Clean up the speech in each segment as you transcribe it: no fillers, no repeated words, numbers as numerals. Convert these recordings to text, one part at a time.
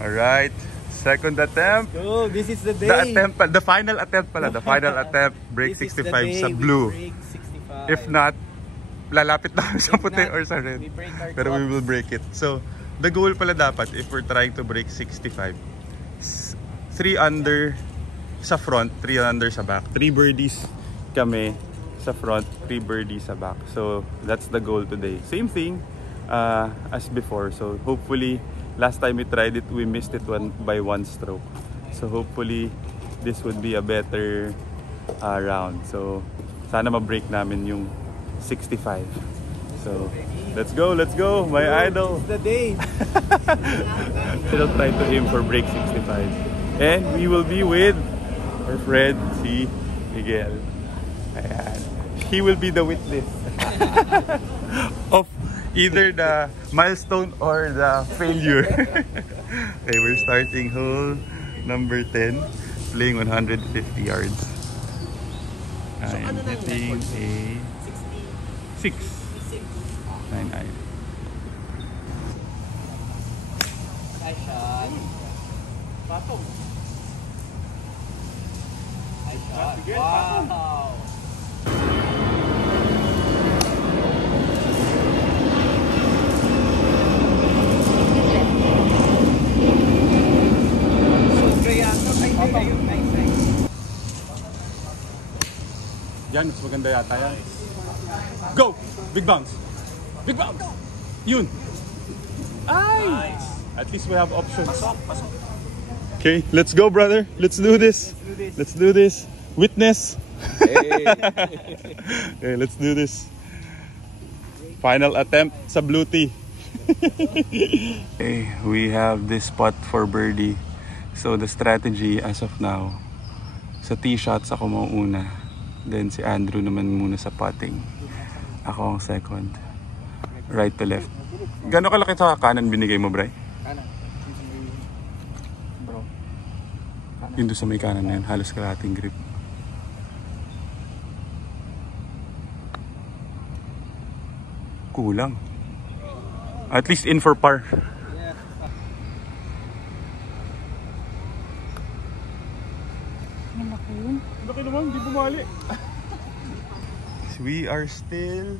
Alright. Second attempt. So, this is the day. The final attempt pala. The final attempt. Break 65 sa blue. Break 65. If not, lalapit na kami sa puti or sa red. Pero we will break it. So, the goal pala dapat if we're trying to break 65, 3 under sa front, 3 under sa back. 3 birdies kami sa front, 3 birdies sa back. So, that's the goal today. Same thing as before. So, hopefully, last time we tried it, we missed it by 1 stroke. So, hopefully, this would be a better round. So, sana ma-break namin yung 65. So, let's go, my idol. It's the day. We'll try to aim for break 65. And we will be with our friend, si Miguel. Ayan. He will be the witness of either the milestone or the failure. Okay, we're starting hole number 10, playing 150 yards. I'm hitting a 6. 9 iron. Nice shot. Patong. Nice shot. Wow. Yan, mas maganda yata yan. Go! Big bounce! Big bounce! Yun! Ay! Nice. At least we have options. Pasok. Okay, let's go, brother. Let's do this. Let's do this. Witness. Hey. Okay, let's do this. Final attempt sa blue tee. Okay, we have this spot for birdie. So the strategy as of now, sa tee shots ako mauuna. Then si Andrew naman muna sa putting. Ako ang second. Right to left. Gano'ng kalaki sa kanan binigay mo, Bray? Kanan. Bro. Yun doon sa may kanan na yun. Halos kalahating grip. Kulang. At least in for par. Laki naman, hindi bumali. We are still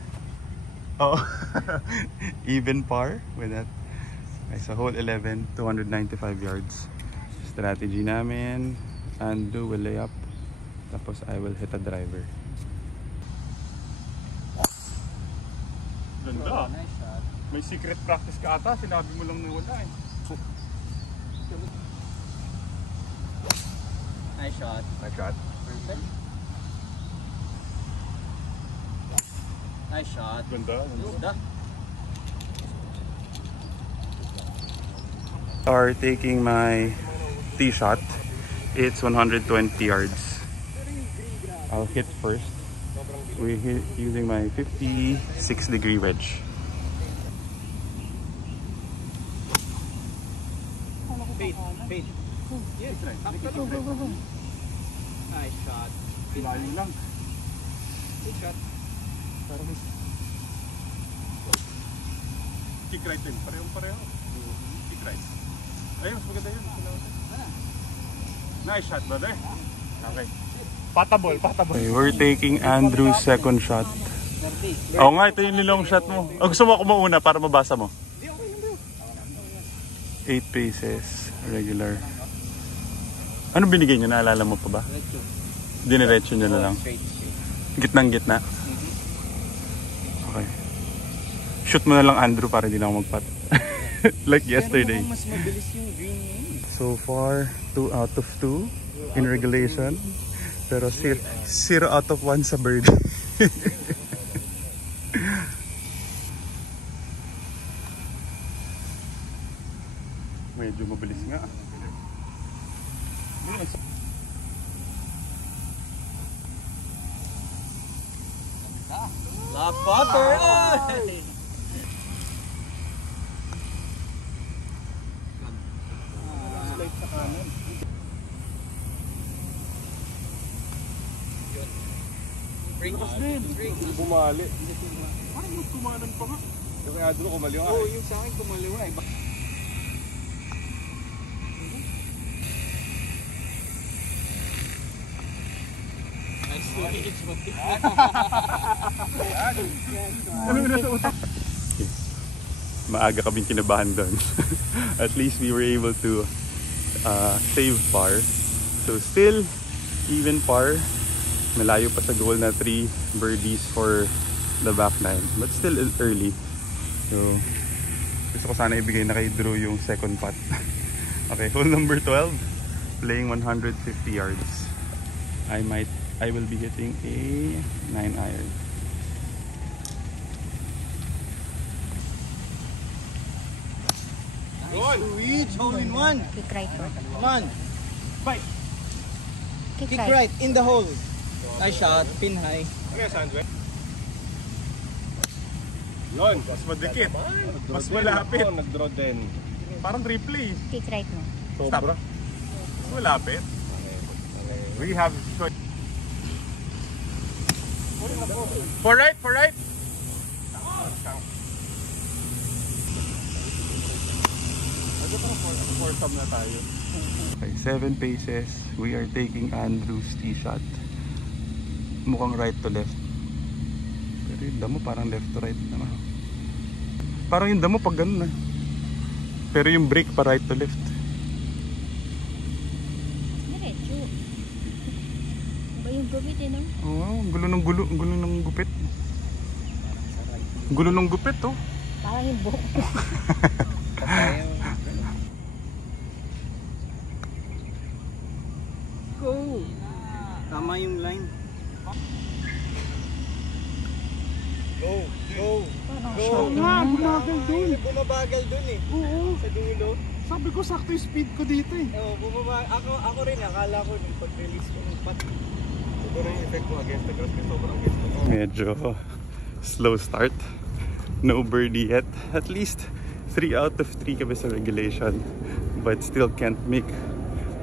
even par with that. Okay, so hole 11, 295 yards. Strategy namin, Andrew will lay up, tapos I will hit a driver. Ganda. Nice shot. May secret practice ka ata, sinabi mo lang na wala eh. Nice shot. Nice shot. Perfect. Nice shot. Ganda. Ganda. Are taking my tee shot. It's 120 yards. I'll hit first. We hit using my 56-degree wedge. Fade. Yes, right. Nice shot. Layo lang. Good shot. Kick right din. Pareho. Kick right. Ayun, mas maganda yun. Nice shot, brother. Okay. Patabol. Okay, we're taking Andrew's second shot. Oo nga, ito yung nilong shot mo. Gusto mo ako mauna para mabasa mo? 8 paces. Regular. Ano binigay nyo? Naalala mo pa ba? Diniretso nyo na lang. Gitnang gitna. Okay. Shoot mo na lang, Andrew, para di lang ako mag-putt. Like yesterday. Mas mabilis yung green. So far, 2 out of 2 in regulation. Pero 0 out of 1 sa birdie. Medyo mabilis nga. La Potter! Slide sa kanan. Bumali. Ay, mas kumanan pa nga. Yung kaya doon kumaliwa. Oo, yung sa akin kumaliwa eh. Maaga kaming kinabahan doon. At least we were able to save par. So still even par. Malayo pa sa goal na 3 birdies for the back 9. But still early. So gusto ko sana ibigay na kay Drew yung second putt. Okay, hole number 12. Playing 150 yards. I will be hitting a 9 iron. Sweet, hole in one. Kick right. Come on. Fight. Kick Kick right. right in the hole. Nice shot. Pin high. Yun, mas madikit. Mas malapit. Nag-draw din. Parang replay. Kick right mo. Stop. Mas malapit. We have for right, for right. Na tayo. Okay, 7 paces. We are taking Andrew's tee shot. Mukhang right to left. Pero yung damo parang left to right naman. Parang yung damo pag ganun na. Pero yung break pa right to left. Diretso. Ba yung gupit eh, no? Oo, gulo ng gulo. Gulo ng gupit. Gulo ng gupit, oh. Parang yung buhok. Go. Tama yung line. Go. Go. Go. Bumagal dun. Bumabagal dun eh. Oo. Sa dulo. Sabi ko sakto yung speed ko dito eh. Oo, ako rin, akala ko nung pag-release ko ng putt. Siguro yung effect ko against the grass kasi sobrang against the grass. Medyo slow start. No birdie yet. At least 3 out of 3 kami sa regulation. But still can't make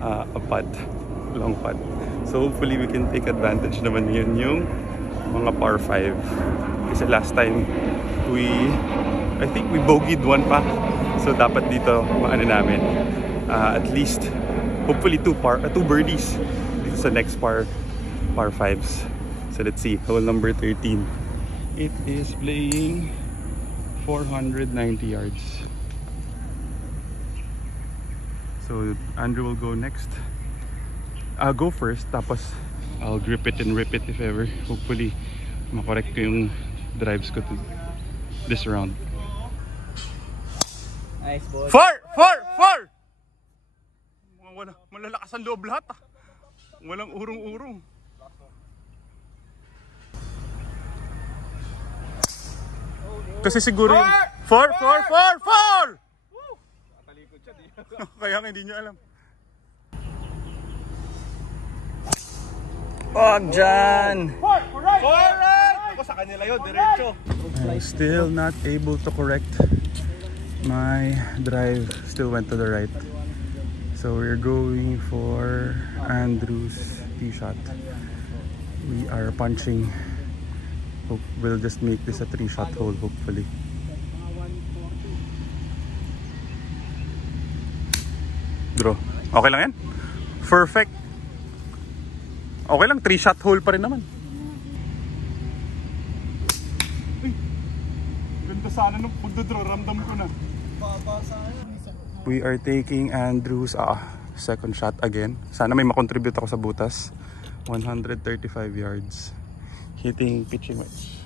a putt. Long putt. So hopefully we can take advantage naman yun yung mga par 5. Kasi last time I think we bogeyed 1 pa. So dapat dito maano namin at least hopefully 2 birdies dito sa next par 5s. So let's see, hole number 13. It is playing 490 yards. So Andrew will go next. I'll go first, tapos I'll grip it and rip it if ever. Hopefully makorek ko yung drives ko to this round. Nice ball. Four! Malalakas ang loob lahat ah. Walang urong-urong. Kasi siguro yung... Four! Talikod siya, di. Kaya nga hindi nyo alam. Wag dyan! Forward! Ako sa kanila yun, diretso. I'm still not able to correct. My drive still went to the right. So we're going for Andrew's tee shot. We are punching. We'll just make this a 3-shot hole hopefully. Draw. Okay lang yan? Perfect. Okay lang, 3-shot hole pa rin naman. Ay, ganda sana nung pagdodraw, ramdam ko na. We are taking Andrew's second shot again. Sana may makontribute ako sa butas. 135 yards. Hitting pitching wedge.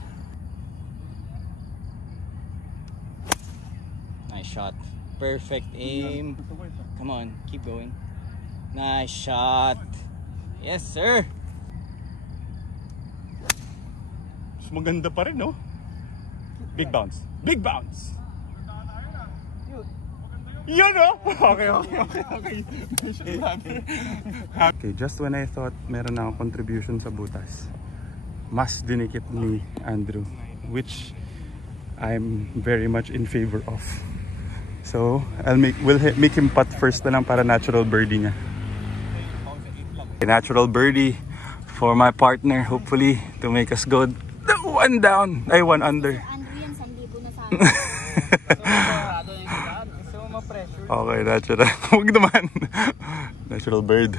Nice shot. Perfect aim. Come on, keep going. Nice shot. Yes, sir. Mas maganda pa rin, no? Big bounce. Big bounce! Yun, no? Okay. Okay, just when I thought meron na akong contribution sa butas, mas dinikit ni Andrew, which I'm very much in favor of. So, we'll make him putt first na lang para natural birdie niya. Natural birdie for my partner, hopefully to make us go 1 down, ay 1 under. Andrew yan, 1,000 na sa Okay, natural. Huwag naman. Natural bird.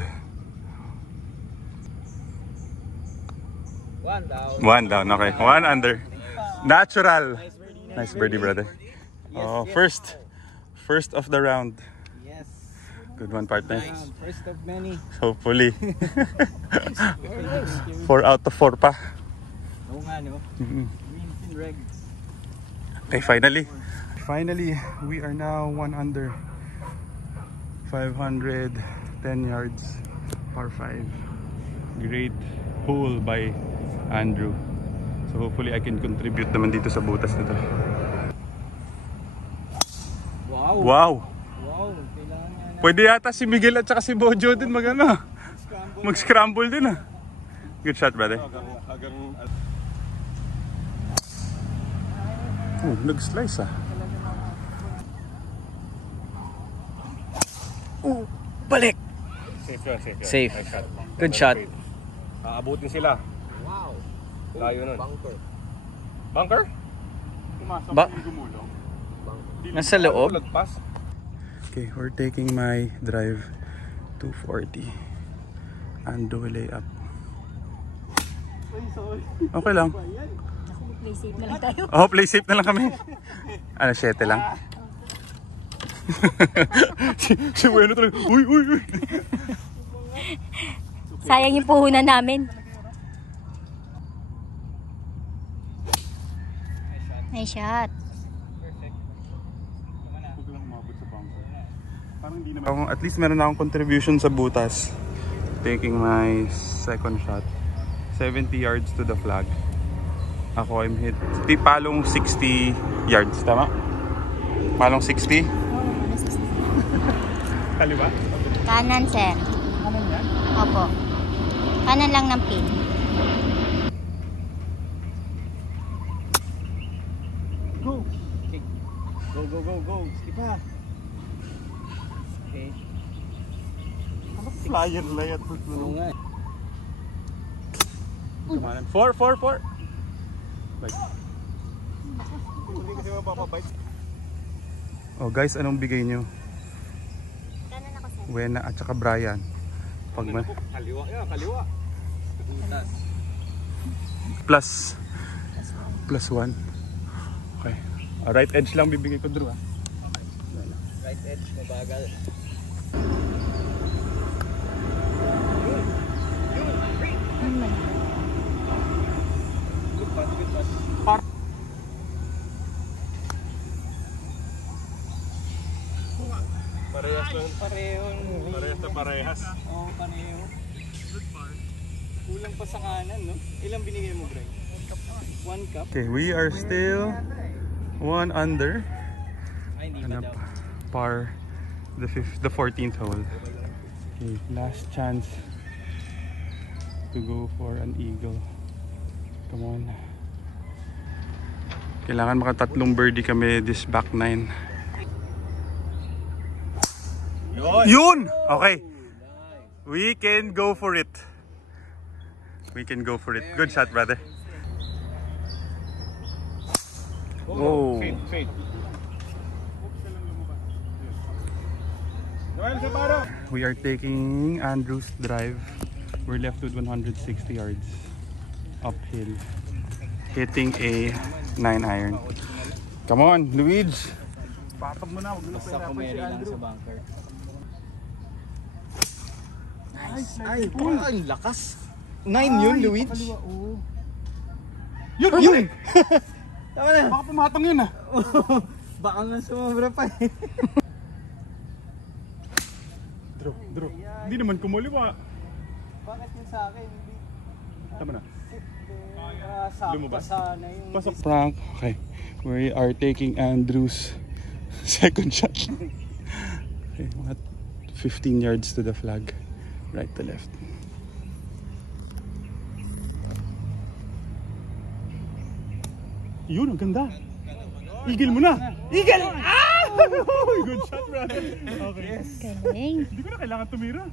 One down, okay. One under. Natural. Nice birdie, brother. Oh, first of the round. Yes. Good one, partner. First of many. Hopefully. 4 out of 4 pa. Oo nga, no? Greens and reds. Okay, finally, we are now 1 under. 510 yards, par 5. Great hole by Andrew. So hopefully I can contribute naman dito sa butas nito. Wow. Wow! Wow. Kailangan nga na. Pwede yata si Miguel at saka si Bojo din mag-scramble din ah. Good shot, brother. Oh, nag-slice ah. Oh, balik. Safe. Good shot. Aabutin sila. Wow. Layo nun. Bunker. Bunker? Nasa loob? Lagpas. Okay, we're taking my drive 240 and do a layup. Okay lang. Play safe na lang tayo. Oh, play safe na lang kami. Ano, 7 lang? si Bueno talaga. Uy. Sayang yung puhunan namin. Nice shot. At least meron na akong contribution sa butas. Taking my second shot. 70 yards to the flag. Ako I'm hit. Palong 60 yards, tama? Palong 60? Kaliwa? Kanan, sir. Kanan yan? Opo. Kanan lang ng pin. Go. Okay. Go. Skip pa. Okay. Flyer. Oo nga. Come on. 4. Bye. Hindi kasi mapapabite. Oh guys, anong bigay nyo? Kanan ako, sir. Wena at saka Brian. Pag Kaliwa yan, kaliwa. plus 1. Okay. Right edge lang bibigay ko, Drew. Right edge, mabagal. Parehas lang. Parehas na parehas. Oo, pareho. Kulang pa sa kanan, no? Ilang binigay mo, Bray? 1 cup? Okay, we are still 1 under. Ay, hindi Ano pa daw. pa? Par the 14th hole. Okay, last chance to go for an eagle. Come on. Kailangan makatatlong birdie kami this back 9. Yun! Okay. We can go for it. Good shot, brother. Oh. Fade. We are taking Andrew's drive. We're left with 160 yards uphill, hitting a 9 iron. Come on, Luigi. Patag mo na, huwag mo na Basta kumeri lang sa bunker. Nice. Ay, ang lakas. 9 yun, Luigi. Yun! Tama na. Baka pumatong yun ah. Baka nga sumabra pa eh. Drew. Hindi naman kumuliwa. Bakit yun sa akin? Tama na. Sakto Lumabas. sana yung... Pasok. Frank. Okay. We are taking Andrew's second shot. Okay, mga 15 yards to the flag. Right to left. Yun, ang ganda. Eagle mo na. Eagle! Ah! Good shot, brother. Okay. Yes. Galing. Hindi ko na kailangan tumira.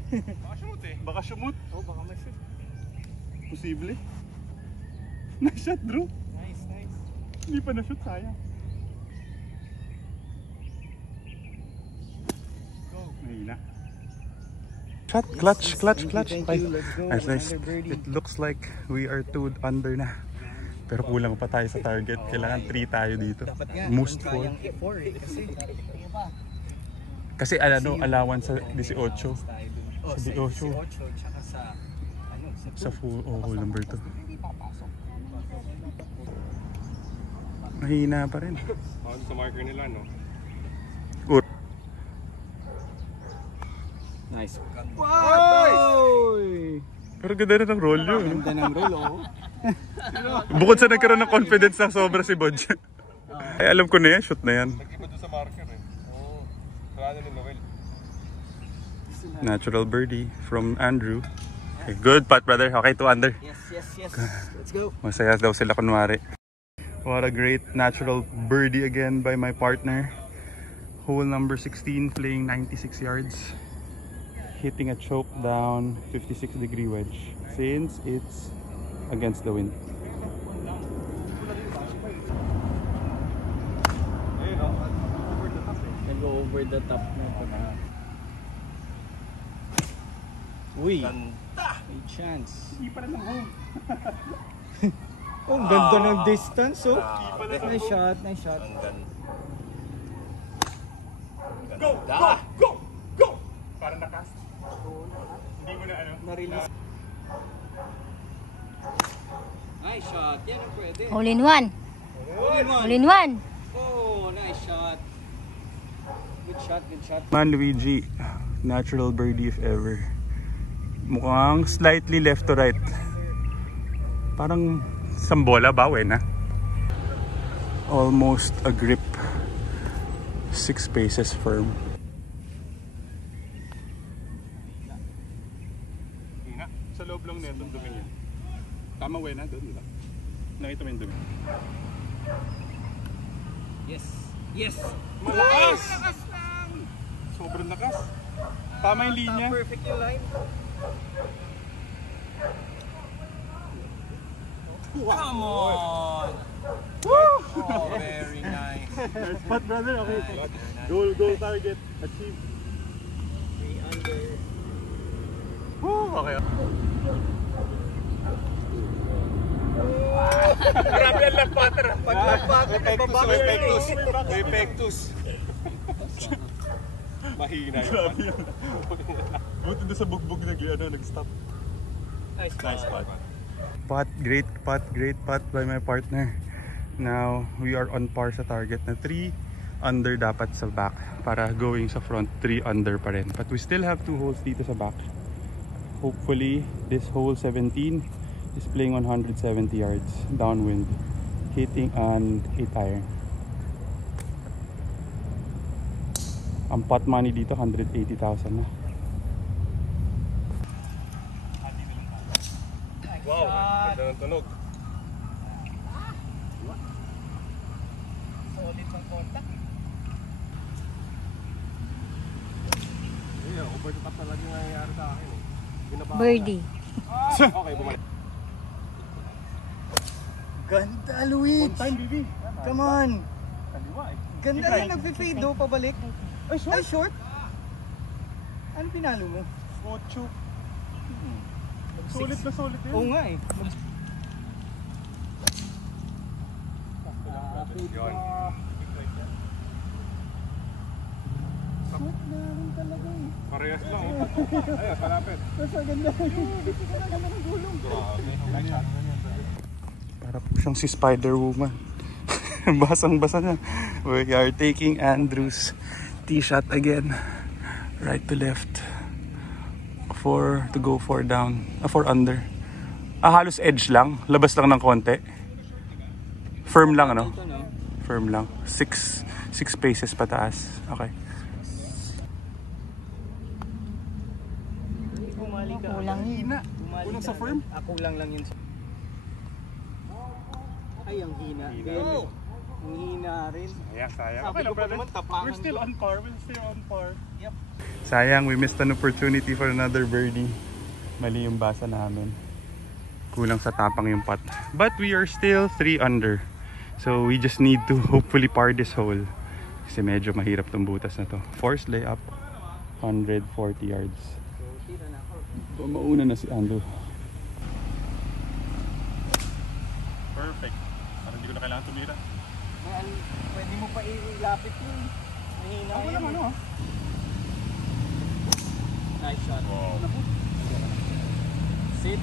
Baka shoot. Oh, baka may shoot. Posible. Nice shot, Drew. Nice. Hindi pa na-shoot, sayang. Go. Mahina. Shot, clutch. Thank you. Let's go. At least, Another birdie. it looks like we are 2 under na. Pero kulang pa tayo sa target. Kailangan 3 tayo dito. Dapat nga, Most kung 4. kayang i-4 eh. Kasi Kasi allowance sa 18. sa Sa 18. 18, tsaka sa Sa full, hole number 2. Mahina pa rin. Bawal sa marker nila, no? nice. Wow! Pero ganda rin ang roll yun. Ganda ng roll, oh. Bukod sa nagkaroon ng confidence na sobra si Bodge. Ay, alam ko na yan, shoot na yan. Nag-iba doon sa marker, eh. Oo. Wala na ni Noel. Natural birdie from Andrew. Okay, good putt, brother. Okay, 2 under. Yes. Let's go. Masaya daw sila kunwari. What a great natural birdie again by my partner. Hole number 16, playing 96 yards. Hitting a choke down 56-degree wedge since it's against the wind. Nag-go over the top na ito. Uy! May chance. Hindi pa rin ng home. Oh, ang ganda ng distance, oh. Nice shot. Go! Parang nakas. Hindi mo na ano. Na-release. Nice shot. Yan ang pwede. Hole in one. Hole in one. Oh, nice shot. Good shot. Man Luigi, natural birdie if ever. Mukhang slightly left to right. Parang sambola ba, na? Almost a grip. 6 paces firm. Sa loob lang na itong dumi niya. Tama, na doon, diba? Nakita mo yung dumi. Yes. Malakas! Sobrang lakas. Tama yung linya. Perfect yung line. Come on! Oh, very nice. Nice spot, brother. Okay. Goal target achieved. 3 under. Woo! Okay. Grabe ang lampater. Paglampater, Epectus. Mahina yun. Grabe yun. Buti doon sa bugbog nag-stop. Nice spot. Great putt by my partner. Now, we are on par sa target na 3 under dapat sa back. Para going sa front, 3 under pa rin. But we still have 2 holes dito sa back. Hopefully, this hole 17 is playing on 170 yards downwind. Hitting an 8 iron. Ang pot money dito, 180,000 na. Wow, ganda ng tunog. Solid pang contact. Over the top talaga yung nangyayari sa akin. Birdie. Okay, bumalik. Ganda, Luis! Time, baby. Come on! Kaliwa eh. Ganda rin, nagpe-fade do, pabalik. Ay, short? Ano pinalo mo? 8. Sulit na sulit yun. Oo nga eh. Yun. Short na rin talaga eh. Parehas lang. Ayos, malapit. Basta ganda. Ganda ng gulong. Para po siyang si Spider-Woman. Basang-basa na. We are taking Andrew's tee shot again. Right to left. 4 to go, 4 down. 4 under. Halos edge lang. Labas lang ng konti. Firm lang, ano? Ito, no? Firm lang. 6 paces pataas. Okay. Bumalik ka. Kulang yun. Kulang sa firm? Kulang lang yun. Ay, ang hina. Oh! Ang hina rin. Sayang. Sabi ko pa naman, tapangan. We're still on par. Yep. Sayang, we missed an opportunity for another birdie. Mali yung basa namin. Kulang sa tapang yung putt. But we are still 3 under. So we just need to hopefully par this hole. Kasi medyo mahirap tong butas na to. Forced layup, 140 yards. Tira na ako. Mauna na si Andrew. Perfect. Parang hindi ko na kailangan tumira. Pwede mo pa ilapit yun. Mahina Ako yun. lang ano. Nice shot. Wow. Sit.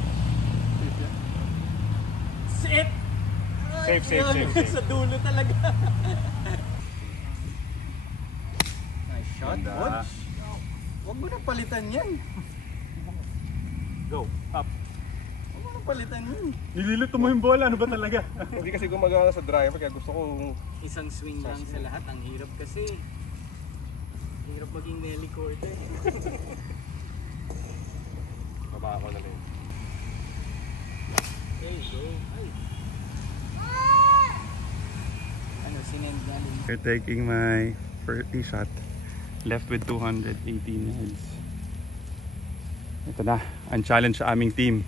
Sit! Safe, safe, Yun, safe, safe. Sa dulo talaga. Nice shot. Ganda. Coach. Huwag mo na palitan yan. Go, up. Huwag mo na palitan yan. Nililito mo yung bola, ano ba talaga? Hindi kasi gumagawa sa driver kaya gusto kong Isang swing lang sa lahat. Ang hirap kasi. Hirap maging Nelly Cortez. baba ako na lang. There you go. Ay. Ano, sinend namin. We're taking my 30 shot. Left with 218 yards. Ito na, ang challenge sa aming team.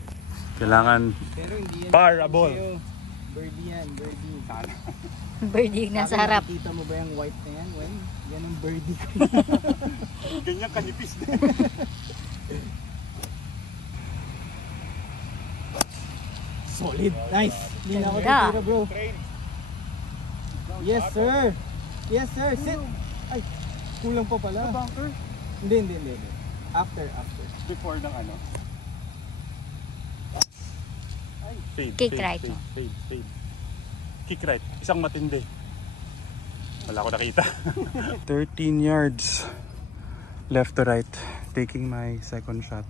Kailangan Pero hindi yan. Parable. sa'yo. Birdie yan, birdie. Sana. Birdie nasa harap. Nakita mo ba yung white na yan? When? Yan ang birdie ko. ganyan kanipis din. Solid. Nice. Hindi na ako Ganda. titira, bro. Yes, sir. Yes, sir. Sit. Ay, kulang pa pala. Bunker? Hindi. After. Before ng ano? Fade, Kick fade, right. Fade. Kick right. Isang matindi. Wala ko nakita. 13 yards. Left to right. Taking my second shot.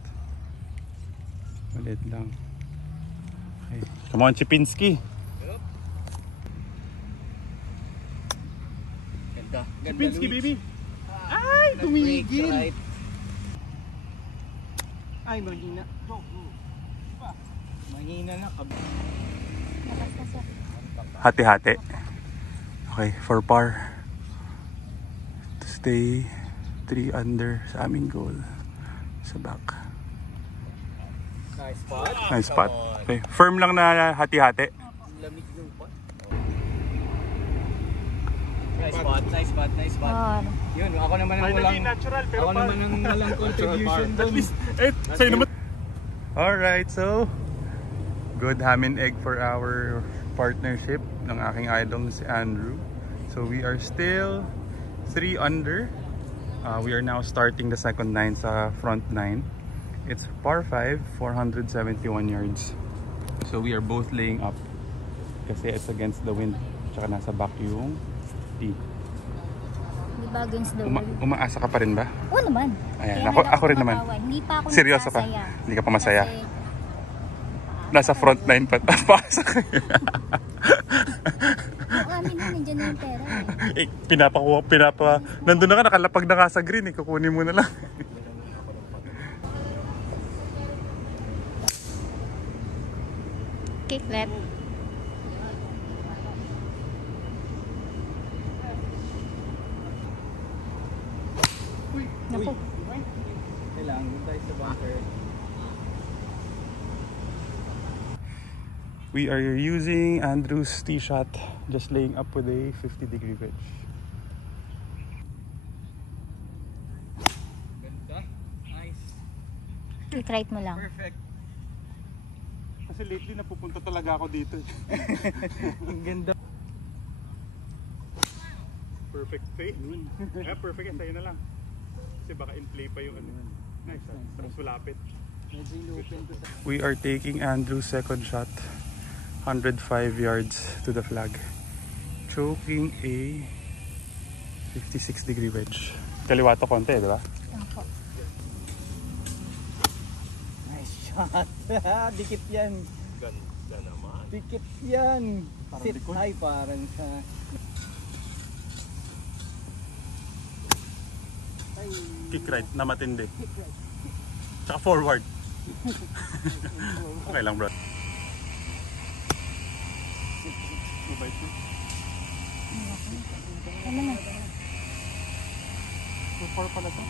Ulit lang. Okay. Come on, Chipinski. Ganda. Chipinski, Luis. baby. Ay, tumigil. Right. Ay, mahina. Mahina na. Labas na siya. Hati-hati. Okay, for par. To stay 3 under sa aming goal. Sa back. Nice spot. Nice spot. Okay, firm lang na hati-hati. Lamig ng pot. Nice spot. Oh, Yun, ako naman ang walang natural, ako naman ang walang contribution doon. sa'yo naman. Alright, so good ham and egg for our partnership ng aking idol si Andrew. So we are still 3 under. We are now starting the second 9 sa front 9. It's par 5, 471 yards. So we are both laying up kasi it's against the wind. Tsaka nasa back yung tee. di ba against the wall? Umaasa ka pa rin ba? Oo naman. Ayan, Kaya ako- nga ako rin naman. tumatawan. Hindi pa ako Seryoso ka? nagsasaya. Hindi ka pa masaya? Kasi, Nasa front 9 pa. Pasok. amin na, nandiyan na yung pera eh. Nandun na ka, nakalapag na ka sa green eh. Kukunin mo na lang. Kick left. Naku. Kailangan doon tayo sa bunker. We are using Andrew's tee shot. Just laying up with a 50-degree wedge. Ganda. Nice. Kick right mo lang. Perfect. Kasi lately napupunta talaga ako dito. Ang ganda. Perfect fade. Yeah, perfect. Sa'yo na lang. Kasi baka in play pa yung ano. Nice. Tapos malapit. Medyo in-open ko sa... We are taking Andrew's second shot. 105 yards to the flag. Choking a 56-degree wedge. Kaliwa to konti, di ba? Ako. Nice shot. Dikit yan. Ganda naman. Dikit yan. Parang Sit likod. high parang sa... Ay. Kick right na matindi. Kick right. Tsaka forward. Okay lang, bro. Ano na? So far pala to.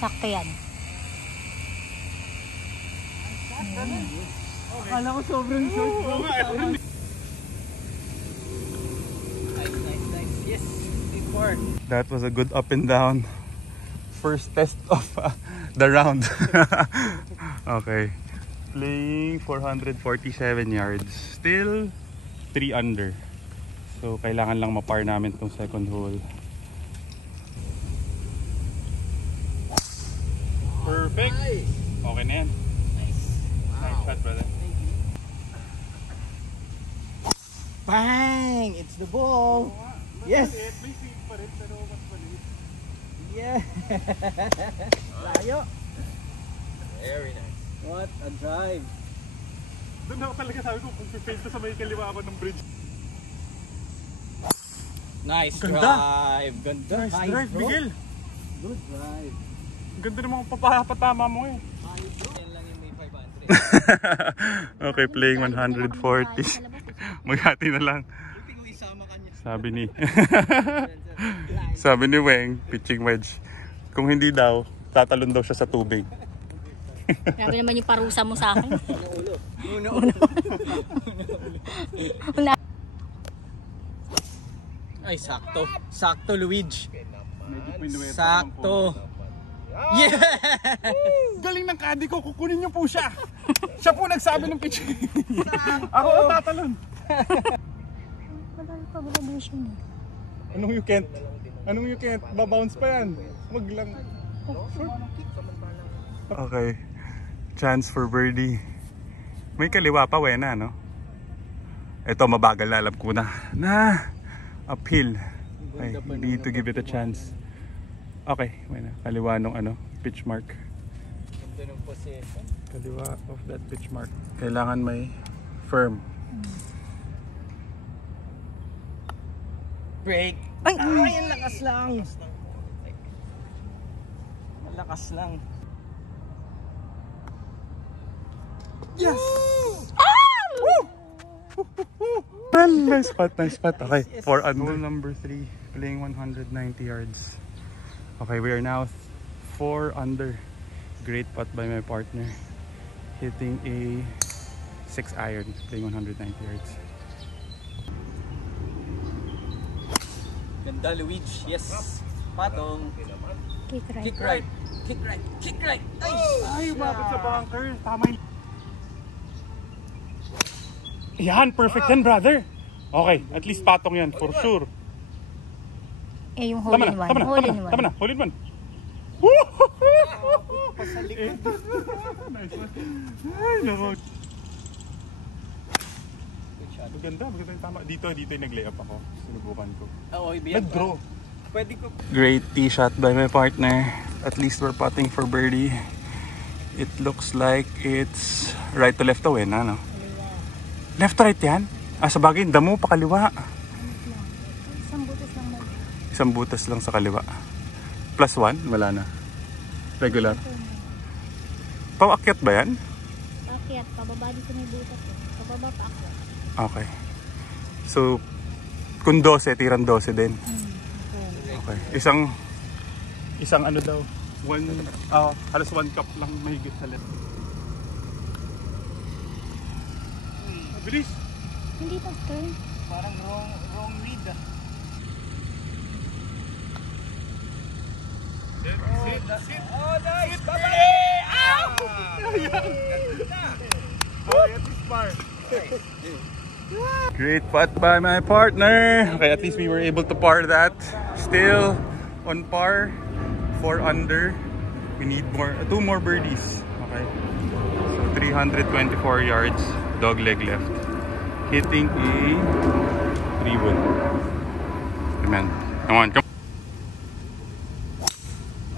Sakto yan. Akala ko sobrang short. Nice. Yes. score. That was a good up and down. First test of the round. Okay. Playing 447 yards. Still 3 under. So kailangan lang ma-par namin tong second hole. Perfect. Okay na yan. Nice. Nice shot, brother. Bang! It's the ball. Yes. May seat pa rin, pero mas maliit. Yeah. Layo. Very nice. What a drive. Doon ako talaga sabi ko, kung pipaint to sa may kaliwa ako ng bridge. Nice Ganda. drive. Ganda. Nice High drive, bro. Miguel. Good drive. Ang ganda naman kung papatama mo eh. High bro. Yan lang yung may 500. Okay, playing 140. Maghati na lang. Buti ko isama kanya. Sabi ni Weng, pitching wedge. Kung hindi daw, tatalon daw siya sa tubig. Grabe naman yung parusa mo sa akin. Uno. Ay, sakto. Sakto, Luigi. Medyo pinuweta Sakto. Yeah! Galing ng caddy ko, kukunin niyo po siya. Siya po nagsabi ng pitch. Ako ang tatalon. Madali pa, vibration mo. Anong you can't? Anong you can't? Babounce pa yan. Wag lang. Okay. Chance for birdie. May kaliwa pa, Wena, no? Ito, mabagal na. Alam ko na. Uphill. Okay, need to give it a chance. Okay, Wena. Kaliwa nung pitch mark. Ganda ng position. Kaliwa of that pitch mark. Kailangan may firm. Break. Ay, ang lakas lang. Ang lakas lang. Yes! Nice spot, nice spot. Okay, 4 under. Hole number 3, playing 190 yards. Okay, we are now 4 under. Great putt by my partner. Hitting a 6 iron, playing 190 yards. Ganda, Luigi. Yes. Patong. Kick right. Kick right. Kick right. Kick right. Ay, umabot sa bunker. Tama yung... Yan, perfect yan, brother. Okay, at least patong yan, for sure. Eh, yung hole in one. Hole in one. Tama na, hole in one. Pasalikod. Nice one. Ay, nako. Good shot. Maganda yung tama. Dito yung nag-layup ako. Sinubukan ko. Oo, ibig. Nag-draw. Pwede ko. Great tee shot by my partner. At least we're putting for birdie. It looks like it's right to left away na, no? Left to right yan? Sa bagay, damo pa kaliwa. Isang butas lang mag. Isang butas lang sa kaliwa. +1, wala na. Regular. Paakyat ba yan? Pakyat, pababa dito may butas. Pababa pa ako. Okay. So, kung 12, tirang 12 din. Okay. Isang ano daw? Halos 1 cup lang mahigit sa left. Bilis. Hindi pa turn. Parang wrong read. Sit. Oh, nice. Bye-bye. Oh, at least par. Great putt by my partner. Okay, at least we were able to par that. Still on par, 4 under. We need 2 more birdies. Okay. So 324 yards, dog leg left. Hitting a 3-wood. Amen. Come on, come on.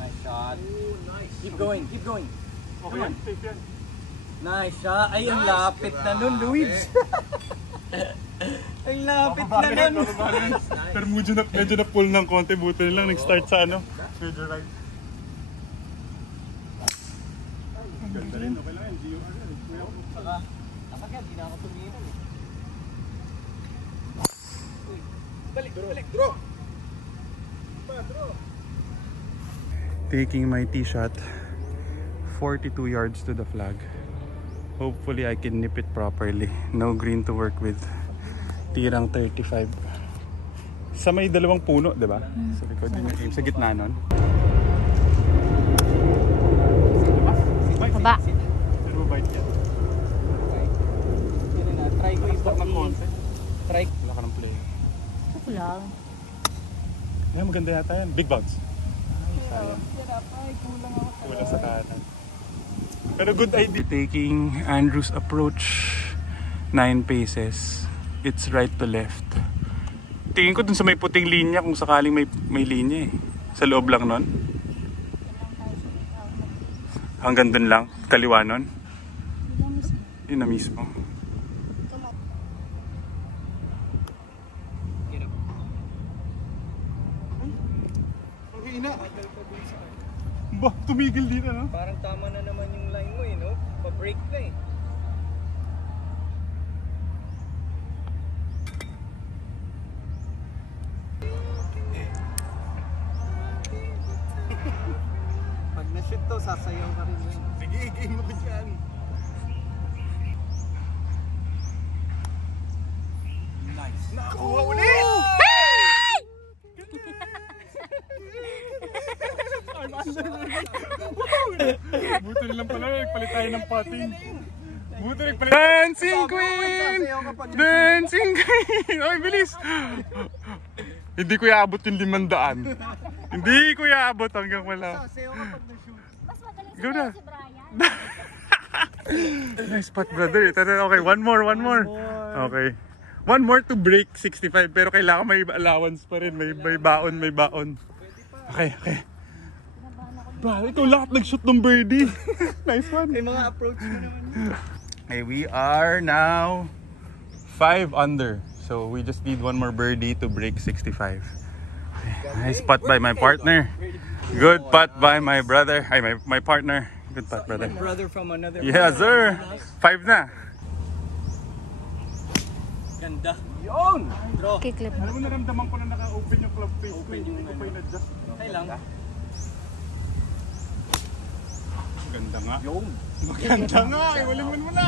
Nice shot. Nice. Keep going. Okay yan, safe yan. Nice shot. Ay, ang lapit na nun, Luigi. Ang lapit na nun. Pero medyo na pull ng konti. Buto nilang nag-start sa Major right. Ganda rin, okay lang yan. Saka, kapag hindi na ako tumira. Balik. Draw. Taking my tee shot 42 yards to the flag. Hopefully I can nip it properly. No green to work with. Tirang 35. Sa may dalawang puno, di ba? Sa likod din yung aim. Sa gitna nun. Baba. Pero mabait yan. Yun na, try ko Stop ng konti. Try. Wala ka ng play. Ito lang. Ay, maganda yata yan. Big bounce. Ay, sayang. Kulang sa kanan. Pero good idea. Taking Andrew's approach 9 paces. It's right to left. Tingin ko dun sa may puting linya kung sakaling may linya eh. Sa loob lang nun. Hanggang dun lang. Kaliwa nun. Yun na mismo. Ba, tumigil dito, no? Parang tama na naman yung line mo eh, no? Pa-break na eh. Pag na-shoot to, sasayaw ka rin yun. Sige, game mo dyan. Nice. Nakakuha ulit! Buti na lang pala, nagpalit tayo ng potting. Buti nagpalit. Dancing Queen! Dancing Queen! Ay, bilis! Hindi ko iaabot yung 500. Hindi ko iaabot hanggang wala. Sasayaw ka pag na-shoot. Mas magaling Go na. si Brian. Nice spot, brother. Okay, one more. Okay. One more to break 65 pero kailangan may allowance pa rin. May baon. Okay. Bro, ikaw lahat nag-shoot ng birdie. Nice one. May mga approach mo naman. Okay, we are now 5 under. So we just need one more birdie to break 65. Nice putt by my partner. Good putt by my brother. Ay, my partner. Good putt, brother. Brother from another. Yes, sir. 5 na. Ganda. Yun! Draw. Kiklip mo. Alam mo, naramdaman ko na naka-open yung club face ko. Hindi ko pa in-adjust. Okay lang. Ganda nga. Yung. Maganda nga. Iwalingan mo na.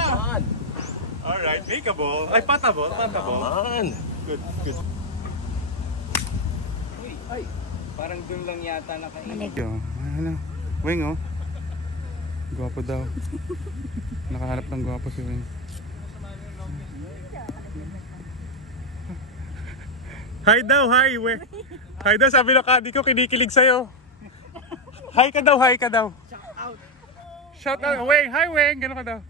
Alright, make a ball. Ay, patable. Good. Uy, ay. Parang dun lang yata nakain. Malig. Ano? Wing, oh. Gwapo daw. Nakahanap ng gwapo si Wing. Hi daw, hi. Hi daw, sabi ng kadi ko, kinikilig sa'yo. Hi ka daw. Shout out. Wing, hi Wing. Gano'n ka daw.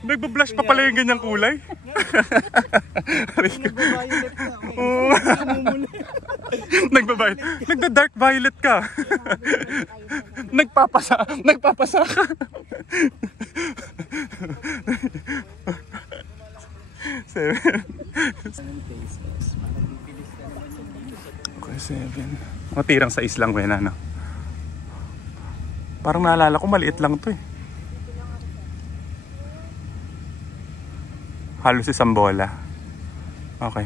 Nagba-blush pa pala yung ganyang kulay. Nagbabayulit na. Nagbabayad. Nagda-dark violet ka. Nagpapasa ka. Okay, 7. O, tirang sa islang wena, no? Parang naalala ko, maliit lang to eh. Halos isang bola. Okay.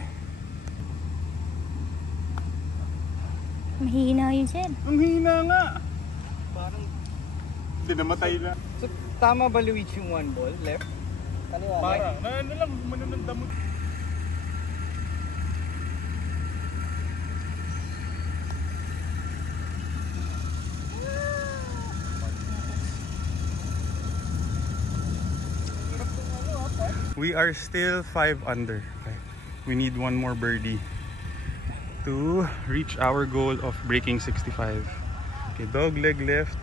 Mahihina yun, sir. Ang hina nga. Parang, Hindi namatay na. so, tama ba Luigi yung one ball? Left? Kaliwa? Parang, ano lang, manananda mo. We are still 5 under. Okay. We need one more birdie to reach our goal of breaking 65. Okay, dog leg left,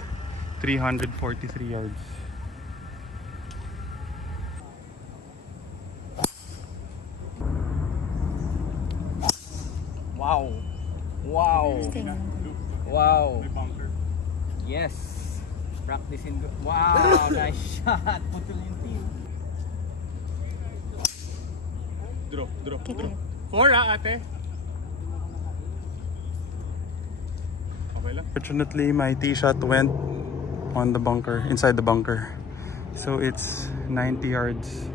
343 yards. Wow! Wow! Yes! Practice in good. Wow! Nice shot! Putol yung team. Draw. Kiklip. 4 ate. Okay lang. Fortunately, my tee shot went on the bunker, inside the bunker. So it's 90 yards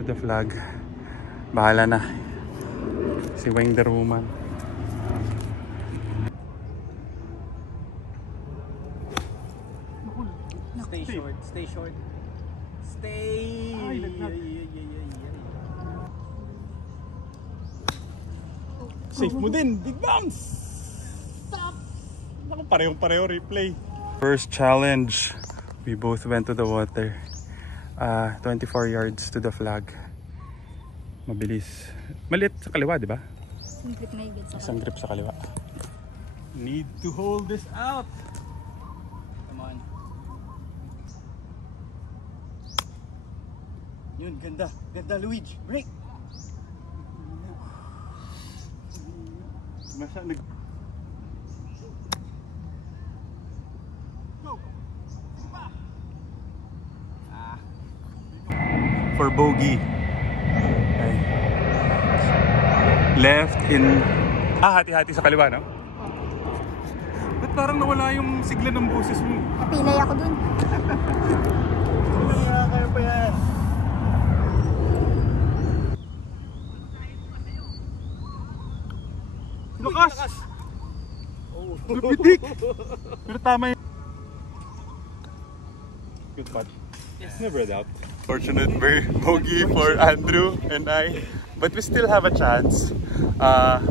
to the flag. Bahala na. Si Wayne the Roman. Stay short. Stay! Safe mo din. Big bounce. Stop. Naku, parehong-pareho replay. First challenge. We both went to the water. 24 yards to the flag. Mabilis. Maliit sa kaliwa, di ba? Isang grip na higit sa Isang grip sa kaliwa. Need to hold this out. Come on. Yun, ganda. Ganda, Luigi. Break. For bogey. Okay. Left in... hati-hati sa kaliwa, no? Ba't parang nawala yung sigla ng boses mo? Napilay ako dun. Kaya pa yan. Lakas! Lupitik! Pero tama yun. Good putt. Yes. Never a doubt. Fortunate bogey for Andrew and I. But we still have a chance.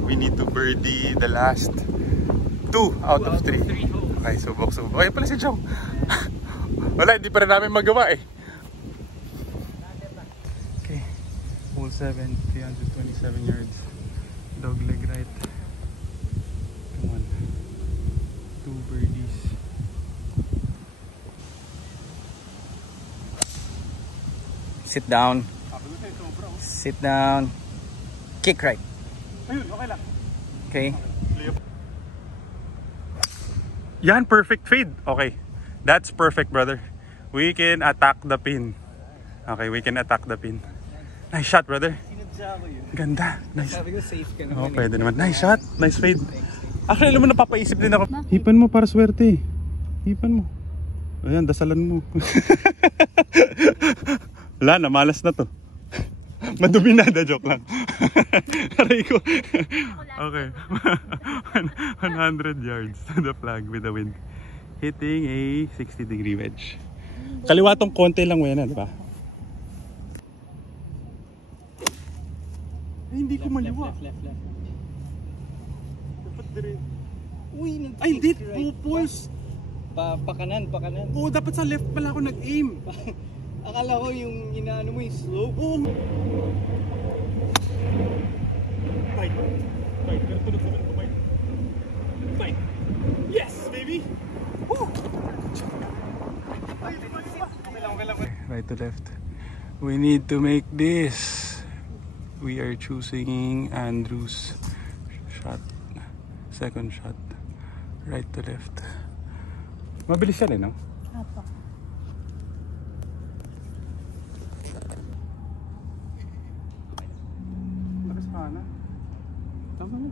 We need to birdie the last 2 out of 3. Okay, subok. Okay pala si Chong. Wala, hindi pa rin namin magawa eh. Okay. Hole 7, 327 yards. Dog leg right. Come on. 2 birdies. Sit down. Sit down. Kick right. Ayun, okay lang. Okay. Yan, perfect fade. Okay. That's perfect, brother. We can attack the pin. Okay, we can attack the pin. Nice shot, brother. Sinadya ko yun. Ganda. Nice. Sabi ko safe ka Oh, naman. pwede naman. Nice shot. Nice fade. Actually, alam mo, napapaisip din ako. Hipan mo para swerte. Hipan mo. Ayan, dasalan mo. Wala na, malas na to. Madumi na, joke lang. Aray ko. Okay. 100 yards to the flag with the wind. Hitting a 60-degree wedge. Kaliwa tong konti lang wena, di ba? Ay, hindi ko maliwa. Left. Dapat dire. Uy, Ay, hindi. Pupulse. Pakanan. Oo, dapat sa left pala ako nag-aim. Akala ko yung inaano mo yung slope. Oo. Bite. Pero tunog naman ito, bite. Yes, baby! Woo! Okay lang. Right to left. We need to make this. We are choosing Andrew's shot. Second shot. Right to left. Mabilis yan eh, no? Apo. Lakas pa na. Tama na.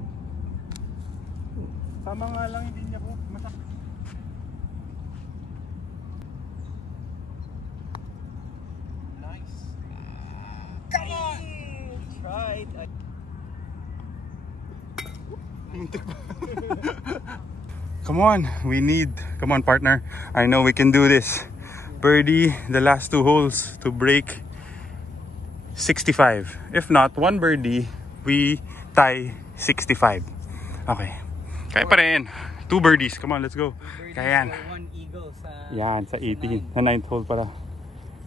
Tama nga lang, hindi niya ko masak. Nice. Come on! Try it. Come on, come on partner. I know we can do this. Birdie the last 2 holes to break 65. If not, 1 birdie, we tie 65. Okay. Kaya pa rin. 2 birdies. Come on, let's go. Kaya yan. One eagle sa... Yan, sa 18. Sa 9th hole pala.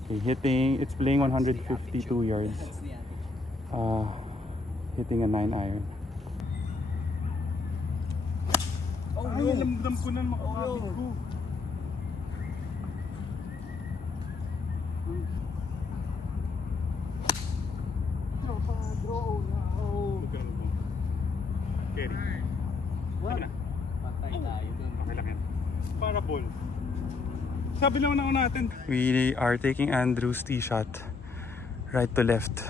Okay, hitting, it's playing 152 yards. Hitting a 9 iron. Oh, Ay, lamdam ko na makakabit ko. Carry. What? Sige na. Patay tayo dun. Okay lang yan. Para ball. Sabi lang na natin. We are taking Andrew's tee shot. Right to left.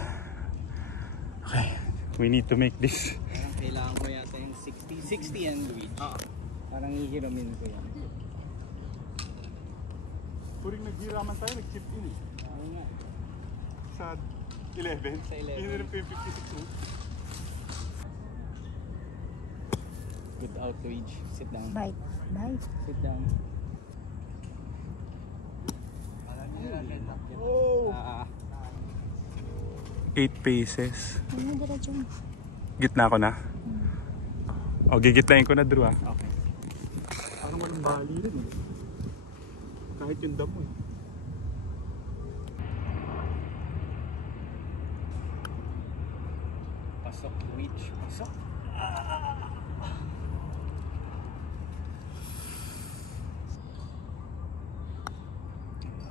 Okay. We need to make this. Parang kailangan ko yata yung 60 and reach. Parang hihiramin ko yan. Puring naghiraman tayo, nag-chip in eh. Oo nga. Sa 11. Sa 11. Hiniram ko yung 56 hole. Good out, Luigi. Sit down. Bite. Sit down. Oh! 8 paces. Ano diretso mo? Gitna ko na. O, gigitlayin ko na, Drew, ah. Okay. Parang walang bali rin eh. Kahit yung damo eh. Pasok, reach, pasok.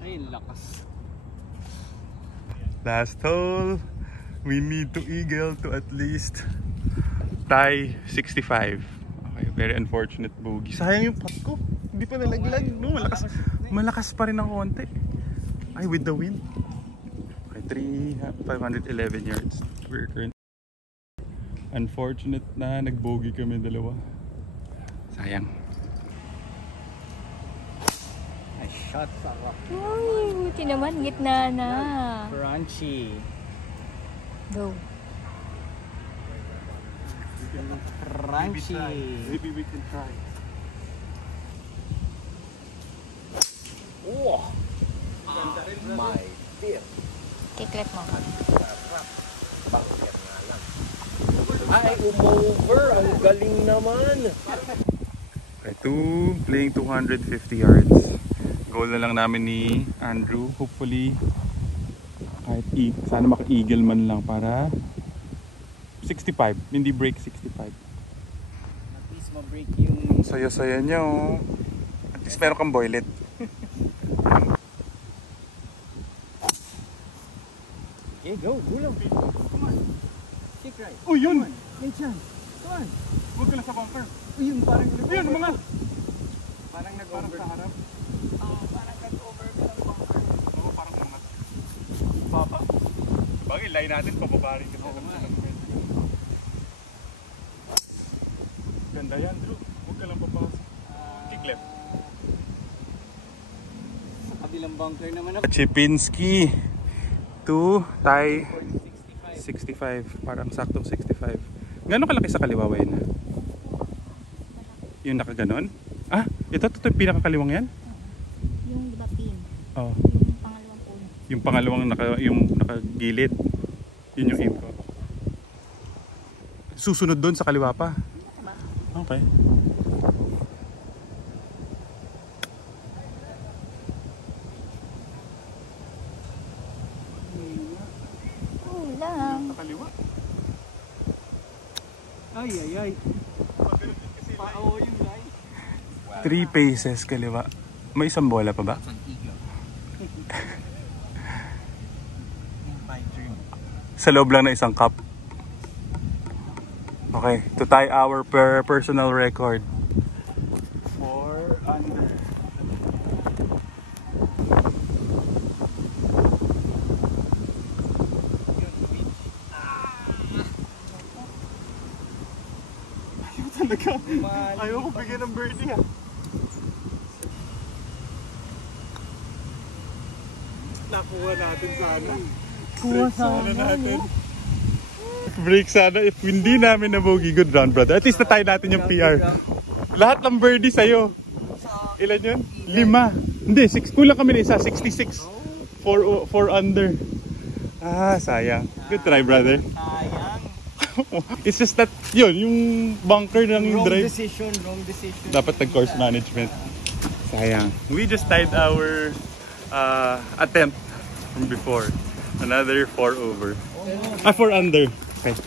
Ay, lakas. Last hole. We need to eagle to at least tie 65. Okay, very unfortunate bogey. Sayang yung putt ko. Hindi pa nalaglag. No, malakas pa rin ng konti. Ay, with the wind. Okay, 511 yards. We're currently unfortunate na nag-bogey kami dalawa. Sayang. Ay, shot, sarap. Uy, buti naman. Gitna na. Crunchy. Go. Crunchy. Maybe we can try. Oh! My dear. Kiklet mo. Ay, umover. Ang galing naman. Okay, playing 250 yards. Goal na lang namin ni Andrew. Hopefully, kahit sana maka-eagle man lang para 65. Hindi break 65. At least ma-break yung... Saya-saya niya, oh. At least meron kang boylet. Okay, go. Gulaw. Come on. Kick right. Oh, yun! May chance. Come on. Huwag ka lang sa bumper. Yun, parang Yun, mga! Parang nag-over. sa harap. Parang nag-over ka ng bumper. Oo, parang mga. Papa. Bagay, line natin, pababa rin kasi. Ganda yan, Drew. Huwag ka lang papasok. Kick left. Sa kabilang bunker naman ako. Chipinski to tie 65. Parang saktong 65. Gano'ng kalaki sa kaliwa, Wayne? Yung nakaganon? Ah, ito yung pinakakaliwang yan? Yung diba pin? Oo. Yung pangalawang puno. Yung pangalawang yung nakagilid. Yun yung aim ko. Susunod doon sa kaliwa pa. Okay. Lang. Sa kaliwa. Ay, ay, ay. Pao yung line. 3 paces kaliwa. May isang bola pa ba? Sa loob lang na isang cup. Okay, to tie our personal record. 4 under. Ayaw talaga. Ayaw ko bigyan ng birdie, ha. Nakuha natin sana. Kuha sana natin. Break sana if hindi namin na bogey. Good round, brother. At least na-tie natin yung PR. Lahat ng birdie sa'yo. Ilan yun? 5. Hindi, 6. Kulang kami na isa. 66. 4 under. Ah, sayang. Good try, brother. Sayang. It's just that, yun, yung bunker ng Wrong drive. decision, wrong decision. Dapat nag-course management. Sayang. We just tied our attempt from before. Another 4 over. 4 under. Okay.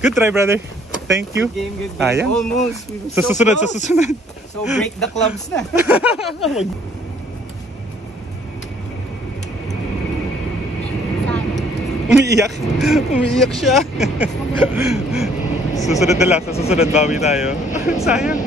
Good try, brother. Thank you. Good game. Sayang. Almost. Sa susunod, sa susunod. So break the clubs na. Umiiyak. Umiiyak siya. Susunod na lang. Sa susunod, bawi tayo. Sayang.